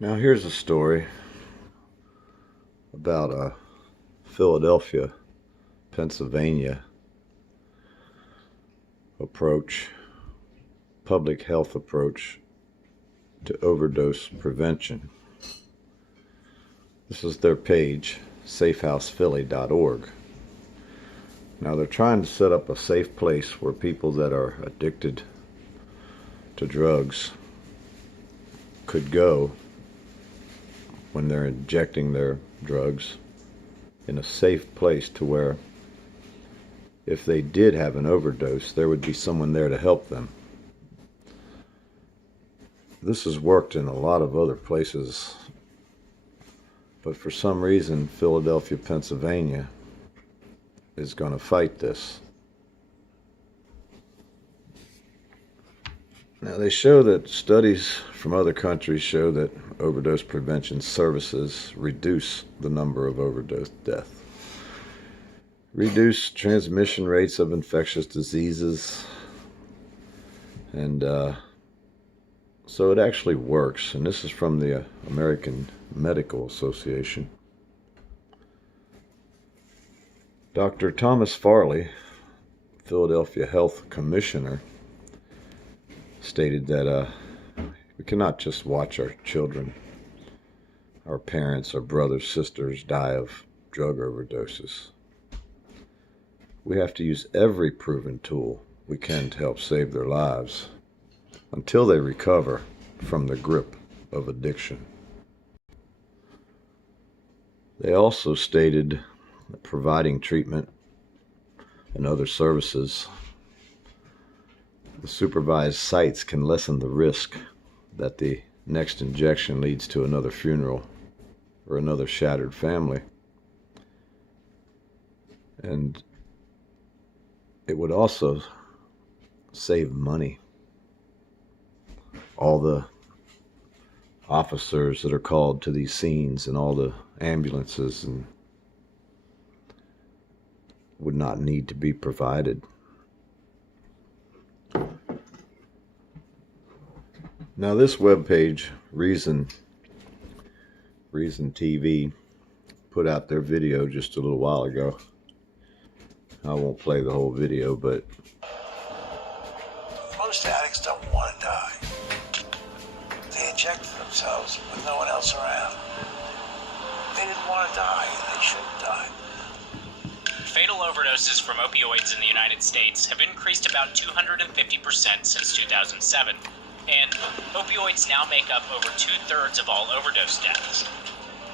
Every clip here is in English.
Now here's a story about a Philadelphia, Pennsylvania approach, public health approach to overdose prevention. This is their page, safehousephilly.org. Now they're trying to set up a safe place where people that are addicted to drugs could go when they're injecting their drugs, in a safe place to where if they did have an overdose, there would be someone there to help them. This has worked in a lot of other places, but for some reason, Philadelphia, Pennsylvania is going to fight this. Now, they show that studies from other countries show that overdose prevention services reduce the number of overdose deaths, reduce transmission rates of infectious diseases, and so it actually works. And this is from the American Medical Association. Dr. Thomas Farley, Philadelphia Health Commissioner, stated that we cannot just watch our children, our parents, our brothers, sisters die of drug overdoses. We have to use every proven tool we can to help save their lives until they recover from the grip of addiction. They also stated that providing treatment and other services, the supervised sites can lessen the risk that the next injection leads to another funeral or another shattered family. And it would also save money. All the officers that are called to these scenes and all the ambulances and would not need to be provided. Now this webpage, Reason TV, put out their video just a little while ago. I won't play the whole video, but most addicts don't want to die. They inject themselves with no one else around. They didn't want to die, and they shouldn't die. Fatal overdoses from opioids in the United States have increased about 250% since 2007. And opioids now make up over 2/3 of all overdose deaths.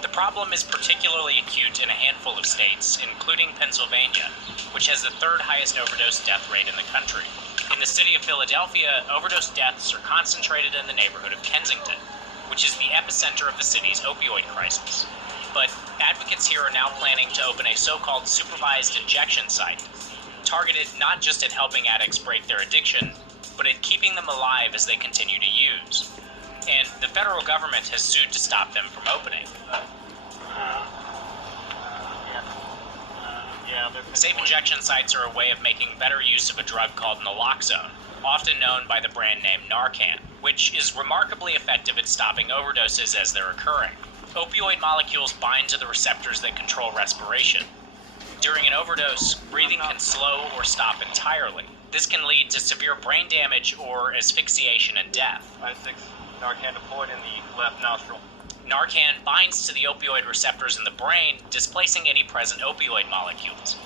The problem is particularly acute in a handful of states, including Pennsylvania, which has the third highest overdose death rate in the country. In the city of Philadelphia, overdose deaths are concentrated in the neighborhood of Kensington, which is the epicenter of the city's opioid crisis. But advocates here are now planning to open a so-called supervised injection site, targeted not just at helping addicts break their addiction, but at keeping them alive as they continue to use. And the federal government has sued to stop them from opening. Safe injection sites are a way of making better use of a drug called naloxone, often known by the brand name Narcan, which is remarkably effective at stopping overdoses as they're occurring. Opioid molecules bind to the receptors that control respiration. During an overdose, breathing can slow or stop entirely. This can lead to severe brain damage or asphyxiation and death. 5-6, Narcan deployed in the left nostril. Narcan binds to the opioid receptors in the brain, displacing any present opioid molecules.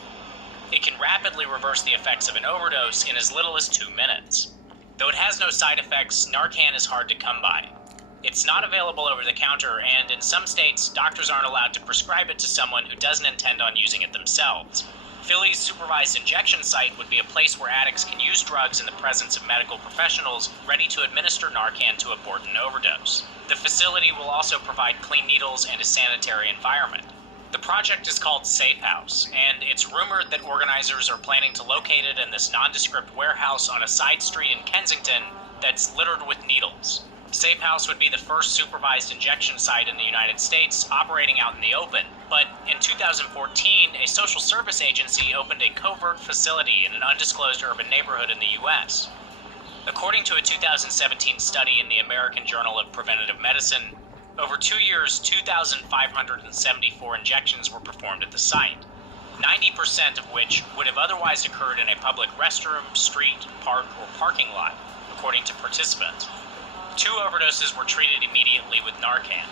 It can rapidly reverse the effects of an overdose in as little as 2 minutes. Though it has no side effects, Narcan is hard to come by. It's not available over the counter, and in some states, doctors aren't allowed to prescribe it to someone who doesn't intend on using it themselves. Philly's supervised injection site would be a place where addicts can use drugs in the presence of medical professionals ready to administer Narcan to abort an overdose. The facility will also provide clean needles and a sanitary environment. The project is called Safe House, and it's rumored that organizers are planning to locate it in this nondescript warehouse on a side street in Kensington that's littered with needles. Safe House would be the first supervised injection site in the United States operating out in the open, but in 2014, a social service agency opened a covert facility in an undisclosed urban neighborhood in the U.S. According to a 2017 study in the American Journal of Preventive Medicine, Over 2 years, 2,574 injections were performed at the site, 90% of which would have otherwise occurred in a public restroom, street, park, or parking lot, according to participants. 2 overdoses were treated immediately with Narcan.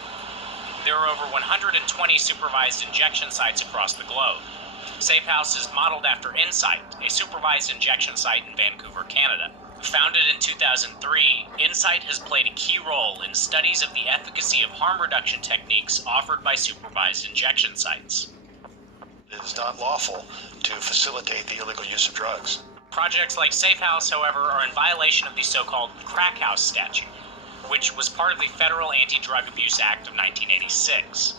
There are over 120 supervised injection sites across the globe. Safe House is modeled after Insight, a supervised injection site in Vancouver, Canada. Founded in 2003, Insight has played a key role in studies of the efficacy of harm reduction techniques offered by supervised injection sites. It is not lawful to facilitate the illegal use of drugs. Projects like Safe House, however, are in violation of the so-called Crack House statute, which was part of the Federal Anti-Drug Abuse Act of 1986.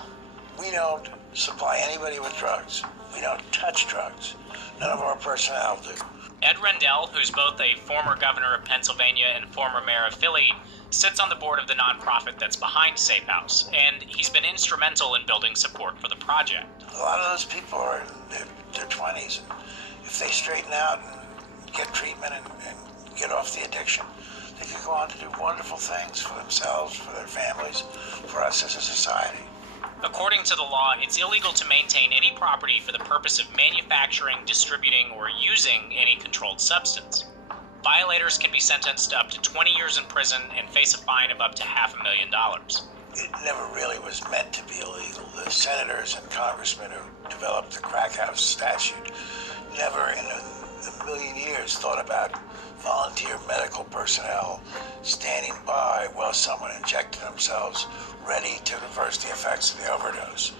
We don't supply anybody with drugs. We don't touch drugs. None of our personnel do. Ed Rendell, who's both a former governor of Pennsylvania and former mayor of Philly, sits on the board of the nonprofit that's behind Safe House, and he's been instrumental in building support for the project. A lot of those people are in their 20s, and if they straighten out and get treatment and get off the addiction, they could go on to do wonderful things for themselves, for their families, for us as a society. According to the law, it's illegal to maintain any property for the purpose of manufacturing, distributing, or using any controlled substance. Violators can be sentenced to up to 20 years in prison and face a fine of up to $500,000. It never really was meant to be illegal. The senators and congressmen who developed the Crack House statute never in a million years thought about volunteer medical personnel standing by while someone injected themselves, ready to reverse the effects of the overdose.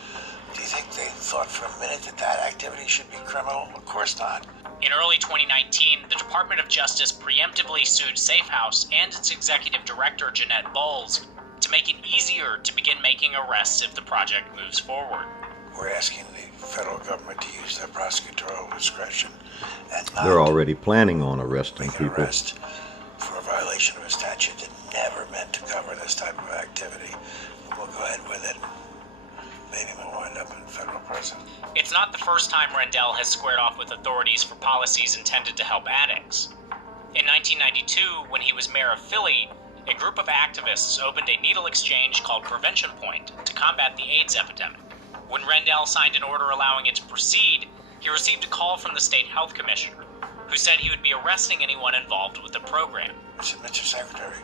Do you think they thought for a minute that that activity should be criminal? Of course not. In early 2019, the Department of Justice preemptively sued Safe House and its executive director, Jeanette Bowles, to make it easier to begin making arrests if the project moves forward. We're asking the federal government to use their prosecutorial discretion and not They're already planning on arresting make an people. arrest for a violation of a statute that never meant to cover this type of activity. We'll go ahead with it. Maybe we'll wind up in federal prison. It's not the first time Rendell has squared off with authorities for policies intended to help addicts. In 1992, when he was mayor of Philly, a group of activists opened a needle exchange called Prevention Point to combat the AIDS epidemic. When Rendell signed an order allowing it to proceed, he received a call from the state health commissioner, who said he would be arresting anyone involved with the program. I said, Mr. Secretary,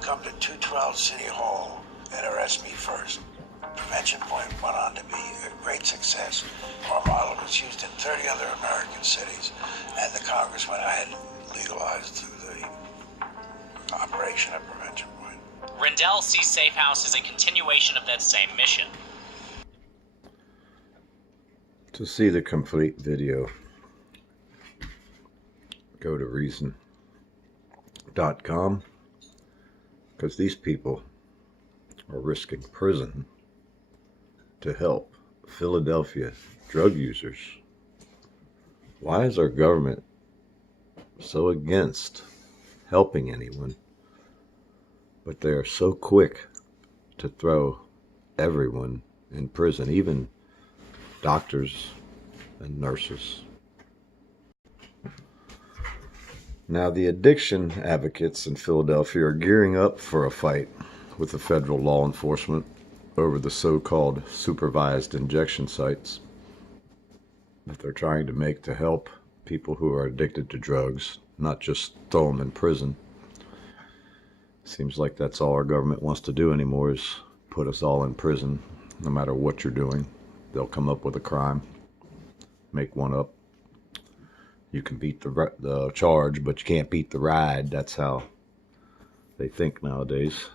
come to 212 City Hall and arrest me first. Prevention Point went on to be a great success. Our model was used in 30 other American cities, and the Congress went ahead and legalized the operation of Prevention Point. Rendell sees Safe House as a continuation of that same mission. To see the complete video, go to reason.com, because these people are risking prison to help Philadelphia drug users. Why is our government so against helping anyone, but they are so quick to throw everyone in prison, even doctors and nurses? Now, the addiction advocates in Philadelphia are gearing up for a fight with the federal law enforcement over the so-called supervised injection sites that they're trying to make to help people who are addicted to drugs, not just throw them in prison. Seems like that's all our government wants to do anymore, is put us all in prison, no matter what you're doing. They'll come up with a crime, make one up. You can beat the charge, but you can't beat the ride. That's how they think nowadays.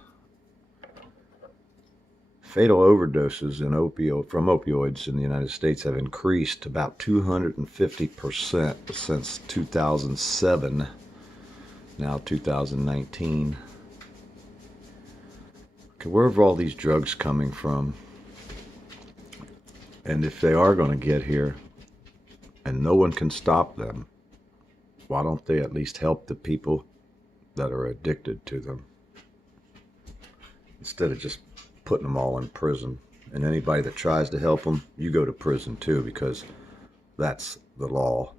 Fatal overdoses from opioids in the United States have increased about 250% since 2007, now 2019. Okay, where are all these drugs coming from? And if they are going to get here and no one can stop them, why don't they at least help the people that are addicted to them, instead of just putting them all in prison? And anybody that tries to help them, you go to prison too, because that's the law.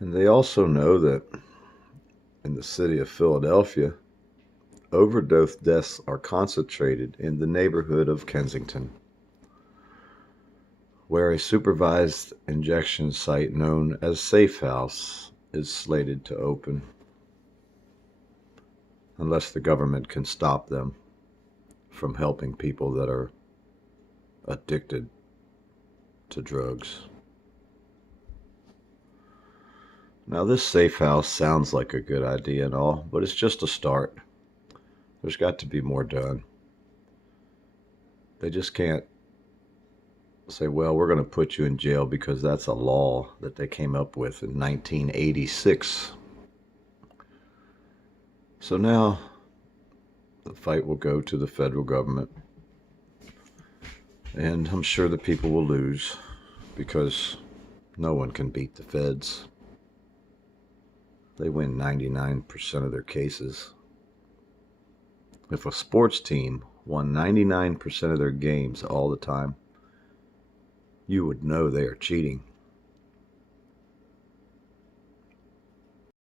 And they also know that in the city of Philadelphia, overdose deaths are concentrated in the neighborhood of Kensington, where a supervised injection site known as Safe House is slated to open, unless the government can stop them from helping people that are addicted to drugs. Now, this Safe House sounds like a good idea and all, but it's just a start. There's got to be more done. They just can't say, well, we're going to put you in jail because that's a law that they came up with in 1986. So now the fight will go to the federal government. And I'm sure the people will lose because no one can beat the feds. They win 99% of their cases. If a sports team won 99% of their games all the time, you would know they are cheating.